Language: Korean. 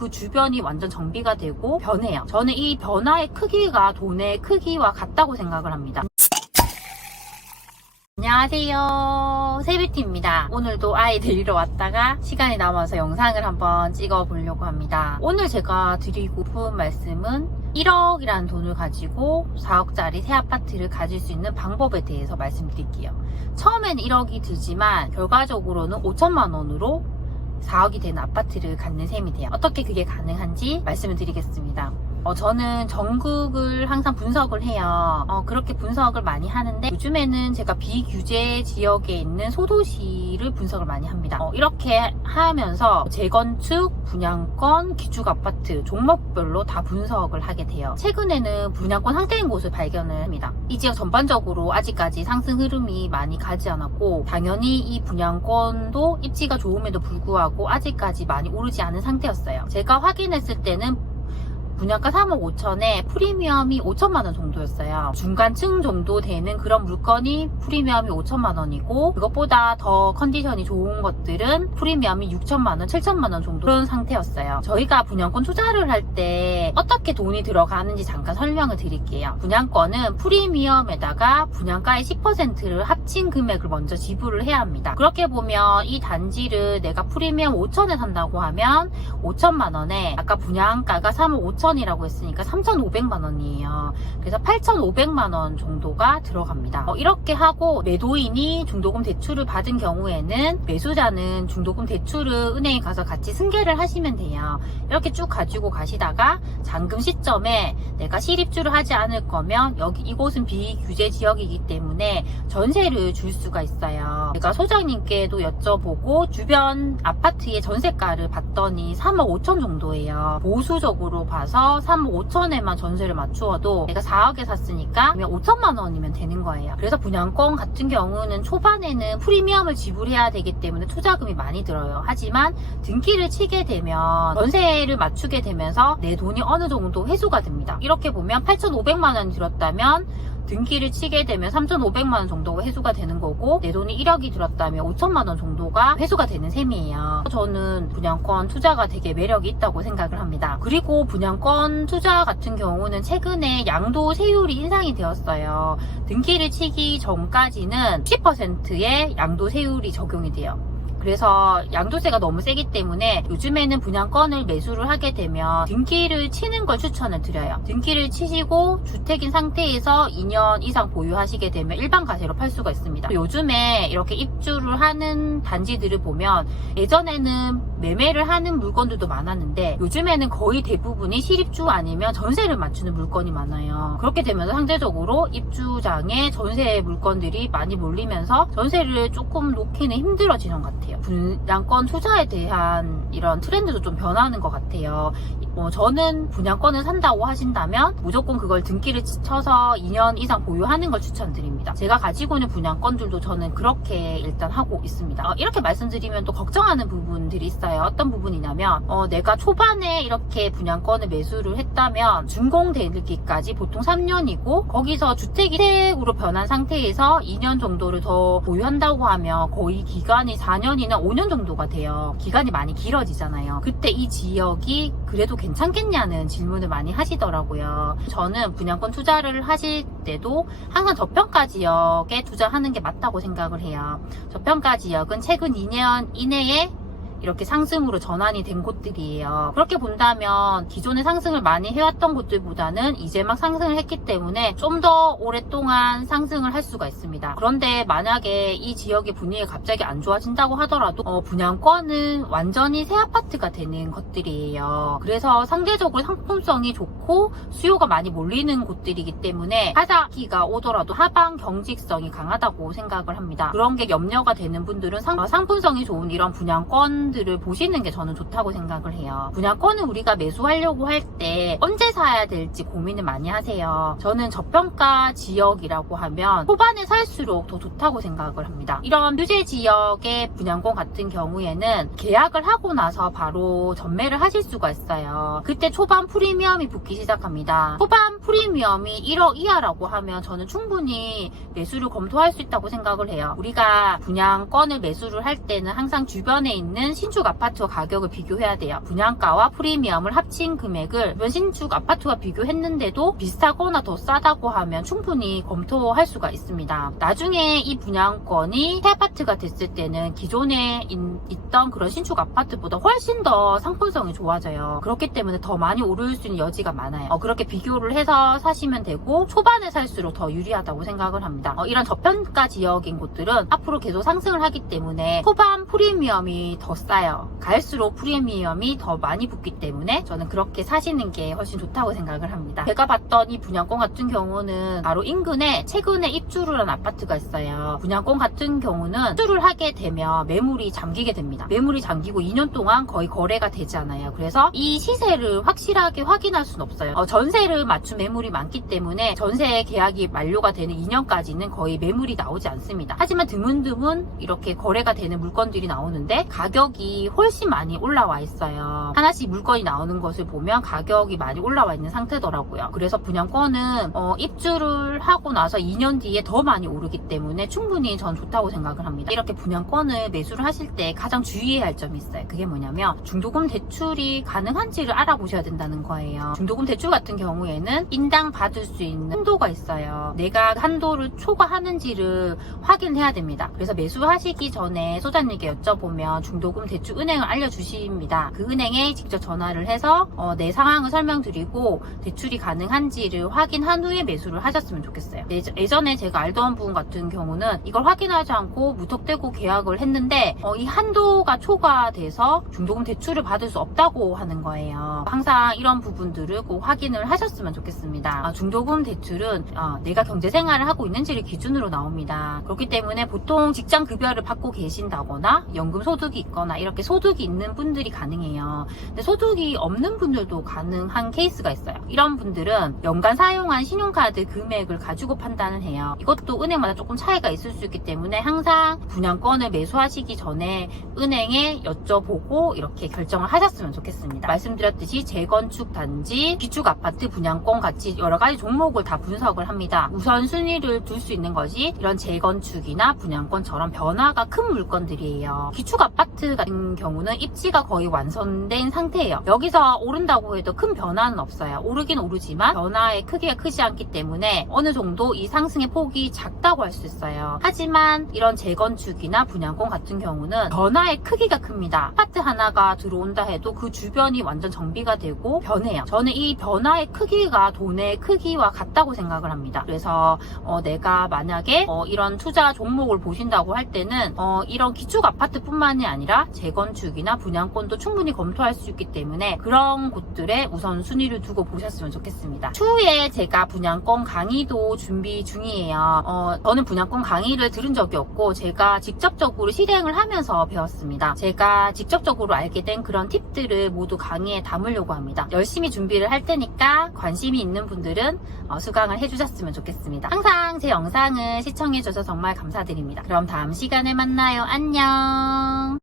그 주변이 완전 정비가 되고 변해요. 저는 이 변화의 크기가 돈의 크기와 같다고 생각을 합니다. 안녕하세요, 세뷰티입니다. 오늘도 아이 데리러 왔다가 시간이 남아서 영상을 한번 찍어 보려고 합니다. 오늘 제가 드리고 싶은 말씀은 1억이라는 돈을 가지고 4억짜리 새 아파트를 가질 수 있는 방법에 대해서 말씀드릴게요. 처음에는 1억이 들지만 결과적으로는 5천만 원으로 4억이 되는 아파트를 갖는 셈이 돼요. 어떻게 그게 가능한지 말씀을 드리겠습니다. 저는 전국을 항상 분석을 해요. 그렇게 분석을 많이 하는데 요즘에는 제가 비규제 지역에 있는 소도시를 분석을 많이 합니다. 이렇게 하면서 재건축, 분양권, 기축 아파트 종목별로 다 분석을 하게 돼요. 최근에는 분양권 상태인 곳을 발견을 합니다. 이 지역 전반적으로 아직까지 상승 흐름이 많이 가지 않았고 당연히 이 분양권도 입지가 좋음에도 불구하고 아직까지 많이 오르지 않은 상태였어요. 제가 확인했을 때는 분양가 3억 5천에 프리미엄이 5천만 원 정도였어요. 중간층 정도 되는 그런 물건이 프리미엄이 5천만 원이고 그것보다 더 컨디션이 좋은 것들은 프리미엄이 6천만 원, 7천만 원 정도 그런 상태였어요. 저희가 분양권 투자를 할 때 어떻게 돈이 들어가는지 잠깐 설명을 드릴게요. 분양권은 프리미엄에다가 분양가의 10%를 합친 금액을 먼저 지불을 해야 합니다. 그렇게 보면 이 단지를 내가 프리미엄 5천에 산다고 하면 5천만 원에 아까 분양가가 3억 5천 이라고 했으니까 3,500만 원이에요. 그래서 8,500만 원 정도가 들어갑니다. 이렇게 하고 매도인이 중도금 대출을 받은 경우에는 매수자는 중도금 대출을 은행에 가서 같이 승계를 하시면 돼요. 이렇게 쭉 가지고 가시다가 잔금 시점에 내가 실입주를 하지 않을 거면 이곳은 비규제 지역이기 때문에 전세를 줄 수가 있어요. 제가 소장님께도 여쭤보고 주변 아파트의 전세가를 봤더니 3억 5천 정도예요. 보수적으로 봐서 3억 5천에만 전세를 맞추어도 내가 4억에 샀으니까 5천만 원이면 되는 거예요. 그래서 분양권 같은 경우는 초반에는 프리미엄을 지불해야 되기 때문에 투자금이 많이 들어요. 하지만 등기를 치게 되면 전세를 맞추게 되면서 내 돈이 어느 정도 회수가 됩니다. 이렇게 보면 8,500만 원이 들었다면 등기를 치게 되면 3,500만 원 정도가 회수가 되는 거고 내 돈이 1억이 들었다면 5천만 원 정도가 회수가 되는 셈이에요. 저는 분양권 투자가 되게 매력이 있다고 생각을 합니다. 그리고 분양권 투자 같은 경우는 최근에 양도세율이 인상이 되었어요. 등기를 치기 전까지는 10%의 양도세율이 적용이 돼요. 그래서 양도세가 너무 세기 때문에 요즘에는 분양권을 매수를 하게 되면 등기를 치는 걸 추천을 드려요. 등기를 치시고 주택인 상태에서 2년 이상 보유하시게 되면 일반 과세로 팔 수가 있습니다. 요즘에 이렇게 입주를 하는 단지들을 보면 예전에는 매매를 하는 물건들도 많았는데 요즘에는 거의 대부분이 실입주 아니면 전세를 맞추는 물건이 많아요. 그렇게 되면서 상대적으로 입주장에 전세 물건들이 많이 몰리면서 전세를 조금 놓기는 힘들어지는 것 같아요. 분양권 투자에 대한 이런 트렌드도 좀 변하는 것 같아요. 저는 분양권을 산다고 하신다면 무조건 그걸 등기를 쳐서 2년 이상 보유하는 걸 추천드립니다. 제가 가지고 있는 분양권들도 저는 그렇게 일단 하고 있습니다. 이렇게 말씀드리면 또 걱정하는 부분들이 있어요. 어떤 부분이냐면 내가 초반에 이렇게 분양권을 매수를 했다면 준공되기까지 보통 3년이고 거기서 주택이 세액으로 변한 상태에서 2년 정도를 더 보유한다고 하면 거의 기간이 4년이나 5년 정도가 돼요. 기간이 많이 길어지잖아요. 그때 이 지역이 그래도 괜찮겠냐는 질문을 많이 하시더라고요. 저는 분양권 투자를 하실 때도 항상 저평가 지역에 투자하는 게 맞다고 생각을 해요. 저평가 지역은 최근 2년 이내에 이렇게 상승으로 전환이 된 곳들이에요. 그렇게 본다면 기존의 상승을 많이 해왔던 곳들보다는 이제 막 상승을 했기 때문에 좀 더 오랫동안 상승을 할 수가 있습니다. 그런데 만약에 이 지역의 분위기가 갑자기 안 좋아진다고 하더라도 분양권은 완전히 새 아파트가 되는 것들이에요. 그래서 상대적으로 상품성이 좋고 수요가 많이 몰리는 곳들이기 때문에 하락기가 오더라도 하방 경직성이 강하다고 생각을 합니다. 그런 게 염려가 되는 분들은 상품성이 좋은 이런 분양권들을 보시는 게 저는 좋다고 생각을 해요. 분양권은 우리가 매수하려고 할 때 언제 사야 될지 고민을 많이 하세요. 저는 저평가 지역이라고 하면 초반에 살수록 더 좋다고 생각을 합니다. 이런 규제 지역의 분양권 같은 경우에는 계약을 하고 나서 바로 전매를 하실 수가 있어요. 그때 초반 프리미엄이 붙기 시작합니다. 초반 프리미엄이 1억 이하라고 하면 저는 충분히 매수를 검토할 수 있다고 생각을 해요. 우리가 분양권을 매수를 할 때는 항상 주변에 있는 신축 아파트와 가격을 비교해야 돼요. 분양가와 프리미엄을 합친 금액을 주변 신축 아파트와 비교했는데도 비슷하거나 더 싸다고 하면 충분히 검토할 수가 있습니다. 나중에 이 분양권이 새 아파트가 됐을 때는 기존에 있던 그런 신축 아파트보다 훨씬 더 상품성이 좋아져요. 그렇기 때문에 더 많이 오를 수 있는 여지가 많아요. 그렇게 비교를 해서 사시면 되고 초반에 살수록 더 유리하다고 생각을 합니다. 이런 저평가 지역인 곳들은 앞으로 계속 상승을 하기 때문에 초반 프리미엄이 더 싸요. 갈수록 프리미엄이 더 많이 붙기 때문에 저는 그렇게 사시는 게 훨씬 좋다고 생각을 합니다. 제가 봤던 이 분양권 같은 경우는 바로 인근에 최근에 입주를 한 아파트가 있어요. 분양권 같은 경우는 입주를 하게 되면 매물이 잠기게 됩니다. 매물이 잠기고 2년 동안 거의 거래가 되지 않아요. 그래서 이 시세를 확실하게 확인할 수는 없어요. 전세를 맞춘 매물이 많기 때문에 전세 계약이 만료가 되는 2년까지는 거의 매물이 나오지 않습니다. 하지만 드문드문 이렇게 거래가 되는 물건들이 나오는데 가격이 훨씬 많이 올라와 있어요. 하나씩 물건이 나오는 것을 보면 가격이 많이 올라와 있는 상태더라고요. 그래서 분양권은 입주를 하고 나서 2년 뒤에 더 많이 오르기 때문에 충분히 전 좋다고 생각을 합니다. 이렇게 분양권을 매수를 하실 때 가장 주의해야 할 점이 있어요. 그게 뭐냐면 중도금 대출이 가능한지를 알아보셔야 된다는 거예요. 중도금 대출 같은 경우에는 인당 받을 수 있는 한도가 있어요. 내가 한도를 초과하는지를 확인해야 됩니다. 그래서 매수하시기 전에 소장님께 여쭤보면 중도금 대출 은행을 알려주십니다. 그 은행에 직접 전화를 해서 내 상황을 설명드리고 대출이 가능한지를 확인한 후에 매수를 하셨으면 좋겠어요. 예전에 제가 알던 분 같은 경우는 이걸 확인하지 않고 무턱대고 계약을 했는데 이 한도가 초과돼서 중도금 대출을 받을 수 없다고 하는 거예요. 항상 이런 부분들을 꼭 확인을 하셨으면 좋겠습니다. 중도금 대출은 내가 경제생활을 하고 있는지를 기준으로 나옵니다. 그렇기 때문에 보통 직장 급여를 받고 계신다거나 연금 소득이 있거나 이렇게 소득이 있는 분들이 가능해요. 근데 소득이 없는 분들도 가능한 케이스가 있어요. 이런 분들은 연간 사용한 신용카드 금액을 가지고 판단을 해요. 이것도 은행마다 조금 차이가 있을 수 있기 때문에 항상 분양권을 매수하시기 전에 은행에 여쭤보고 이렇게 결정을 하셨으면 좋겠습니다. 말씀드렸듯이 재건축 단지, 기축 아파트 분양권 같이 여러 가지 종목을 다 분석을 합니다. 우선순위를 둘 수 있는 것이 이런 재건축이나 분양권처럼 변화가 큰 물건들이에요. 기축 아파트 같은 경우는 입지가 거의 완성된 상태예요. 여기서 오른다고 해도 큰 변화는 없어요. 오르긴 오르지만 변화의 크기가 크지 않기 때문에 어느 정도 이 상승의 폭이 작다고 할 수 있어요. 하지만 이런 재건축이나 분양권 같은 경우는 변화의 크기가 큽니다. 아파트 하나가 들어온다 해도 그 주변이 완전 정비가 되고 변해요. 저는 이 변화의 크기가 돈의 크기와 같다고 생각을 합니다. 그래서 내가 만약에 이런 투자 종목을 보신다고 할 때는 이런 기축 아파트뿐만이 아니라 재건축이나 분양권도 충분히 검토할 수 있기 때문에 그런 곳들에 우선순위를 두고 보셨으면 좋겠습니다. 추후에 제가 분양권 강의도 준비 중이에요. 저는 분양권 강의를 들은 적이 없고 제가 직접적으로 실행을 하면서 배웠습니다. 제가 직접적으로 알게 된 그런 팁들을 모두 강의에 담으려고 합니다. 열심히 준비를 할 테니까 관심이 있는 분들은 수강을 해주셨으면 좋겠습니다. 항상 제 영상을 시청해주셔서 정말 감사드립니다. 그럼 다음 시간에 만나요. 안녕.